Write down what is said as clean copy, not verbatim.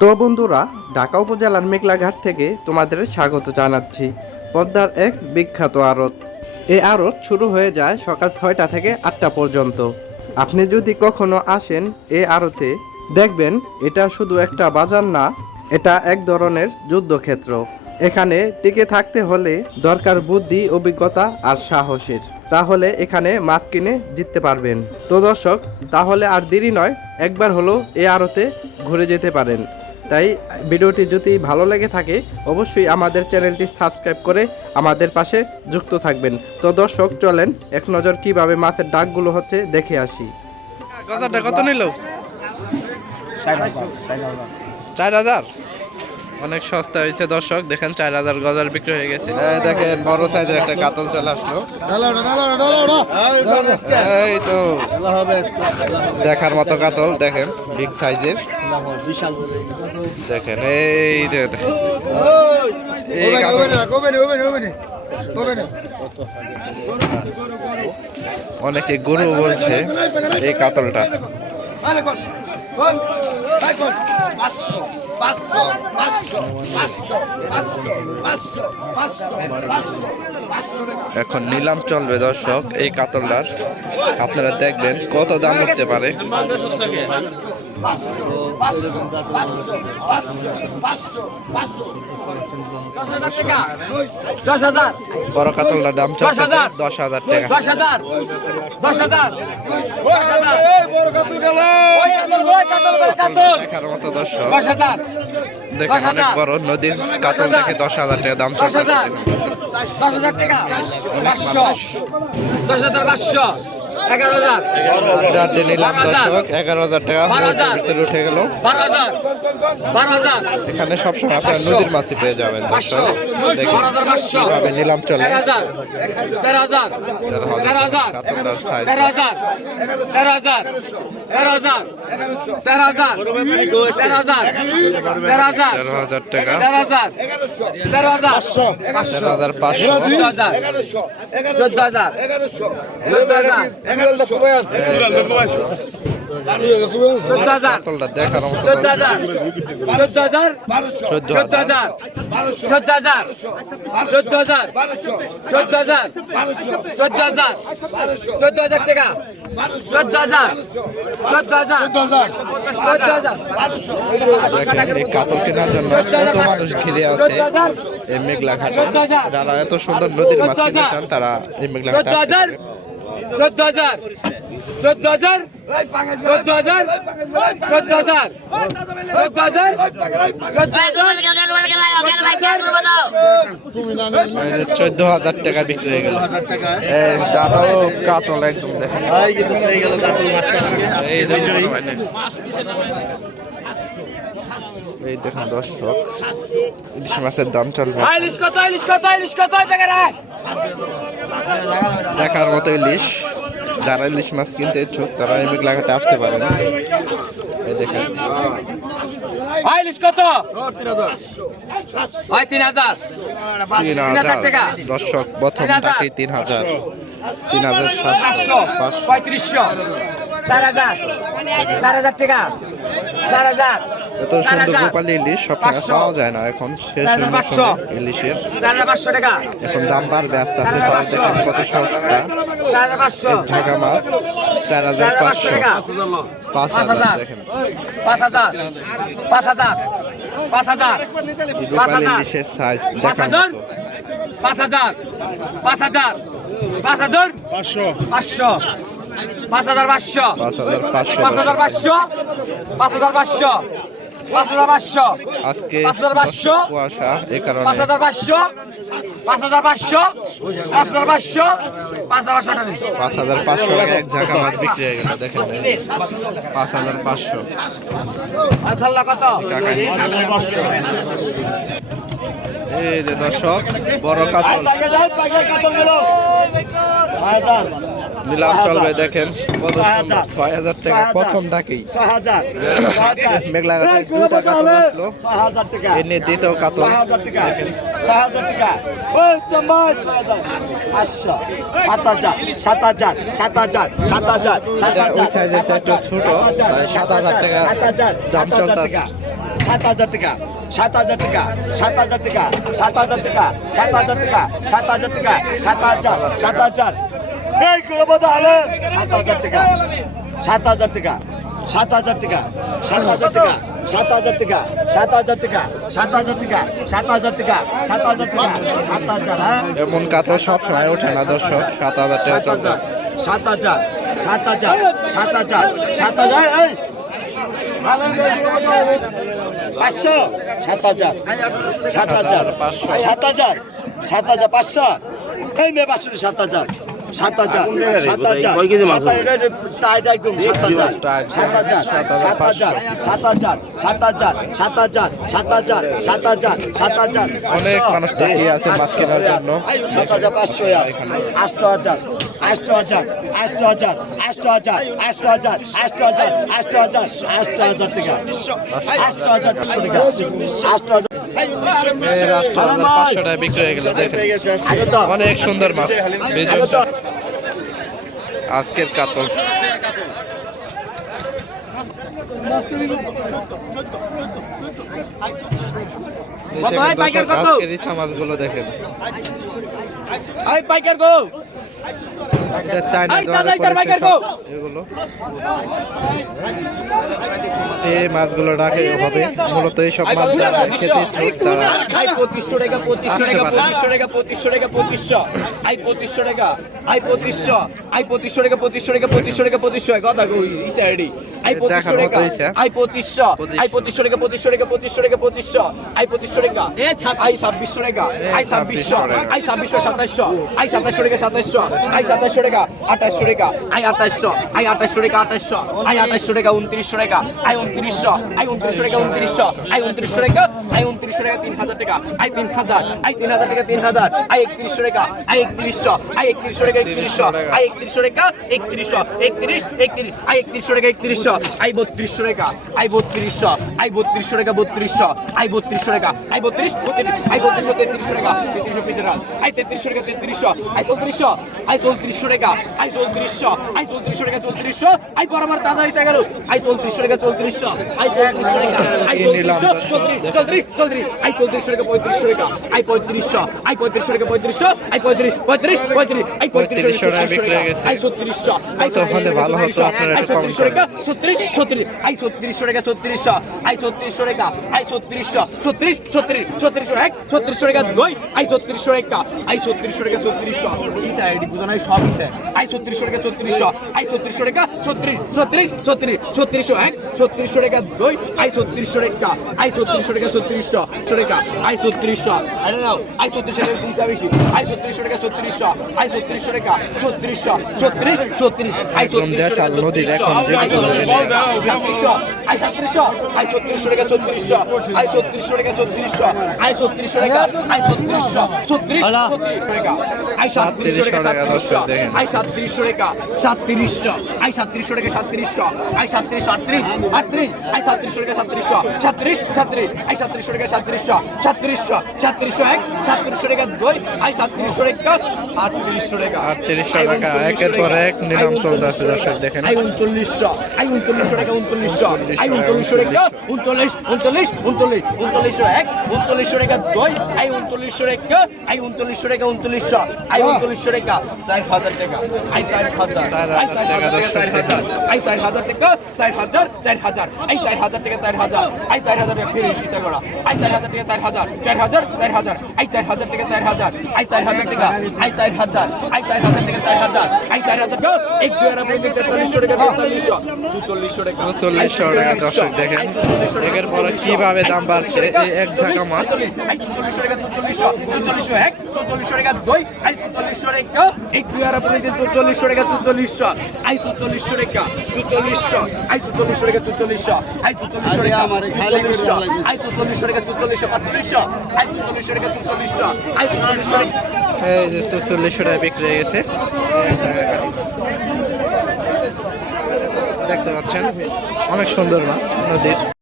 তো বন্ধুরা, ঢাকা উপজেলার মেঘলাঘাট থেকে তোমাদের স্বাগত জানাচ্ছি। পদ্মার এক বিখ্যাত আড়ত। এই আড়ত শুরু হয়ে যায় সকাল 6টা থেকে 8টা পর্যন্ত। আপনি যদি কখনো আসেন এই আড়তে, দেখবেন এটা শুধু একটা বাজার না, এটা এক ধরনের যুদ্ধক্ষেত্র। এখানে টিকে থাকতে হলে দরকার বুদ্ধি, অভিজ্ঞতা আর সাহসের। তাহলে এখানে মাছ কিনে জিততে পারবেন। তো দর্শক, তাহলে আর দেরি নয়, একবার হলো এই আড়তে ঘুরে যেতে পারেন। তাই ভিডিওটি যদি ভালো লেগে থাকে, অবশ্যই আমাদের চ্যানেলটি সাবস্ক্রাইব করে আমাদের পাশে যুক্ত থাকবেন। তো দর্শক, চলেন এক নজর কিভাবে মাছের ডাকগুলো হচ্ছে দেখে আসি। গজারটা কত নিল? 4,000। অনেক সস্তা হয়েছে দর্শক, দেখেন 4,000 গজার বিক্রি হয়ে গেছে। দেখেন বড় সাইজের একটা কাতল চলে আসলো। এই তো দেখার মতো কাতল, দেখেন বিগ সাইজের, দেখেন এই অনেকে গরু বলছে এই কাতলটা। এখন নিলাম চলবে দর্শক এই কাতলটার। আপনারা দেখবেন কত দাম উঠতে পারে। বড় কাতলটার দাম চলছে 10,000 টাকা। দেখার মতো দর্শক, দেখেন অনেক বড় নদীর কাতল, দেখে 10,000 টাকা দাম চলছে। 10,000 টাকা, 500, 10,500, 11,000, নিলাম দর্শক 11,000 টাকা ভিতরে উঠে গেল। 12,000, এখানে সবসময় আপনারা নদীর মাছই পেয়ে যাবেন দর্শক। দেখেন নিলাম চলে 13,000, 13,000, 13,000, কাতলটার সাইজ 13,000, 13,000, 13,000, 13,000, 13,000, 13,000 টাকা, 13,000, 13,000, 13,500, 14,000, 14,000, কাতলটা দেখার মতো 14,000, 14,000, 14,000, 14,000, 14,000, 14,000, 14,000, 14,000 টাকা, 14,000, 14,000, 14,000। দেখেন এই কাতল কেনার জন্য কত মানুষ ঘিরে আছে এই মেঘলাঘাটে। যারা এত সুন্দর নদীর মাছ কিনতে চান, তারা এই মেঘলাঘাটে আসতে পারেন। 14,000, 14,000, 14,000, 14,000, 14,000, 14,000 টাকা বিক্রি হয়ে গেল। তারাও কাতল একদম দেখেন। এই দেখুন দর্শক, ইলিশ মাছের দাম চলবে দেখার মতো ইলিশ। যারা ইলিশ মাছ কিনতে ইচ্ছুক, তারা এই মেঘলাঘাটে আসতে পারেন। এই দেখেন কত? 3,000, 3,000 দর্শক, প্রথম ডাকি 3,000, 3,700, 3500, 4,000, 4,000 টাকা, 4,000, এত সুন্দর গোপালী ইলিশ সবসময় পাওয়া যায় না। এখন শেষ মৌসুমে ইলিশের 4,500 টাকা, এখন দাম বাড়বে আস্তে আস্তে। তাই দেখেন কত সস্তা 4,500, ঝাঁকা মাছ 4,500, 5,000 দেখেন 5,000, 5,000, 5,000, গোপালী ইলিশের সাইজ দেখার মতো। 5,000, 5,000, 5,000, 500, 5,500, 5,500, 5,500, 5,500, 5,500, আজকে 5,500, কুয়াশা, এই কারণে 5,500, 5,500, 5,500, 5,500 টাকা। 5,500 টাকা এক ঝাঁকা মাছ বিক্রি হয়ে গেল। দেখেন 5,500 আর ধরলা কত? টাকা। এই যে দর্শক, বড় কাতল নিলাম চলবে। দেখেন কত সুন্দর, 6,000 টাকা প্রথম ডাকেই। মেঘলাঘাটে 2টা কাতল আসলো, এনে দ্বিতীয় কাতল। দেখেন 7,000, 7,000, 7,000, ওই সাইজের একটু ছোট, তাই 7,000 টাকা দাম চলতেছে। 7,000 টাকা 7,000 টাকা 7,000 টাকা 7,000 টাকা 7,000 টাকা 7,000 টাকা 7,000 7,000 এই করে বদা হলে 7,000 টাকা 7,000 টাকা 7,000 টাকা 7,000 টাকা 7,000 টাকা 7,000 টাকা 7,000 টাকা 7,000 টাকা 7,000 টাকা 7,000 হ্যাঁ এমন কাতল সব সময় ওঠে না দর্শক, 7,000 টাকা চলতে। 7,000 7,000 7,000 7,000 এই 500 7,000 7,000 7,000 7,500 এই নে 500 7,000 7,000 7,000 টাইট একদম 7,000 7,000 7,000 7,000 7,000 7,000 7,000 7,000 7,000 অনেক মানুষ তাকিয়ে আছে মাছ কেনার জন্য। 7,500 8,000 8,000 8,000 8,000 8,000 8,000 8,000 8,000 টাকা 8,000 টাকা 8,000 এই 8,500 টাকা বিক্রি হয়ে গেল। দেখেন অনেক সুন্দর মাছ বেজে আজকের কাতল। আজকের ইচ্ছা মাছগুলো দেখেন, এই পাইকার গো এটা চায়না দ্বারা এগুলো এই মাছগুলো রাখে হবে মূলত এইসব মাছ যারা খেতে ইচ্ছুক তারা 2500 টাকা 2500 টাকা 2500 টাকা 2500 টাকা 2500 আই 2500 টাকা আই 2500 আই 2500 টাকা 2500 টাকা 2500 টাকা 2500 কথা কই ইসা এডি আই 2500 টাকা আই 2500 আই 2500 টাকা 2500 টাকা 2500 টাকা 2500 আই 2500 টাকা আই 2600 টাকা আই 2600 আই 2600 2700 আই 2700 টাকা 2700 আই 2700 টাকা 2800 টাকা আই 2800 আই 2800 টাকা 2800 আই 2800 টাকা 2900 টাকা আই 2900 আই 2900 টাকা 2900 আই 2900 টাকা আই 2900 টাকা 3000 টাকা আই 3000 আই 3000 টাকা 3000 আই 3100 টাকা আই 3100 আই 3100 টাকা 3100 আই 3100 টাকা 3100 31 31 আই 3100 টাকা 3100 আই 3200 টাকা আই 3200 আই 3200 টাকা 3200 আই 3200 টাকা আই 32 আই 3200 3300 টাকা 3300 পিছে রাখ আই 3300 টাকা 3300 আই 3400 আই 3400 টাকা আই 3400 আই 3400 টাকা 3400 আই বরাবর দাদা হইছে গেল আই 3400 টাকা 3400 আই 3400 টাকা আই 3400 34 34 আই 3400 টাকা 3500 টাকা আই 3500 আই 3500 টাকা 3500 আই 35 35 35 আই 3500 টাকা বিক্রি হয়ে গেছে আই 3600 আই তো হলে ভালো হতো আপনারা একটু কম টাকা 36 36 আই 3600 টাকা 3600 আই 3600 টাকা আই 3600 36 36 36 এক 3600 টাকা দুই আই 3600 টাকা আই 3600 টাকা 3600 এই সাইড বুঝা নাই সব ইসে আই 3600 টাকা 3600 আই 3600 টাকা 36 36 36 3600 এক 3600 টাকা দুই আই 3600 টাকা আই 3600 টাকা 3600 টাকা I 3600 I don't know I 3600 টাকা দিশা বেশি আই 3600 টাকা 3600 আই 3600 টাকা 3600 36 36 আই 3600 টাকা নদীর এখন জীবিত আই 3700 আই 3700 টাকা 3600 আই 3700 টাকা 3600 আই 3700 টাকা আই 3700 36 টাকা আই 3700 টাকা 1000 দেখেন আই 3700 টাকা 3700 আই 3700 টাকা 3700 আই 3700 38 38 আই 3700 টাকা 3700 36 37 আই 3700 টাকা 3700 3700 3700 এক 3700 টাকা দুই আই 3700 টাকা 3800 টাকা 3800 টাকা একের পর এক নিলাম চলতেছে দর্শক দেখেন আই 3900 আই 3900 টাকা 3900 আই 3900 টাকা 39 39 39 3900 এক 3900 টাকা দুই আই 3900 টাকা আই 3900 টাকা 3900 আই 3900 টাকা 4000 টাকা আই 4000 আই 4000 টাকা আই 4000 টাকা 4000 4000 আই 4000 টাকা 4000 আই 4000 টাকা ফিনিশ ইচ্ছা করা আই 4000 টাকা 4000 4000 4000 আই 4000 টাকা 4000 আই 4000 টাকা আই 4000 আই 4000 টাকা 4000 আই 4000 টাকা এক দুই আর 4300 টাকা 4300 4400 টাকা 4400 টাকা দর্শক দেখেন একের পর কিভাবে দাম বাড়ছে এই এক ঝাঁকা মাছ আই 4400 টাকা 4400 4400 এক 4400 টাকা দুই আই 4400 টাকা এক দুই আর 4400 টাকা 4400 আই 4400 টাকা 4400 আই 4400 টাকা 4400 আই 4400 টাকা আমার খালি আই 4400 টাকা 4400 4500 আই 4400 টাকা 4400 আই 4400 এই যে 4400 টাকা বিক্রি হয়ে গেছে দেখতে পাচ্ছেন অনেক সুন্দর মাছ নদীর।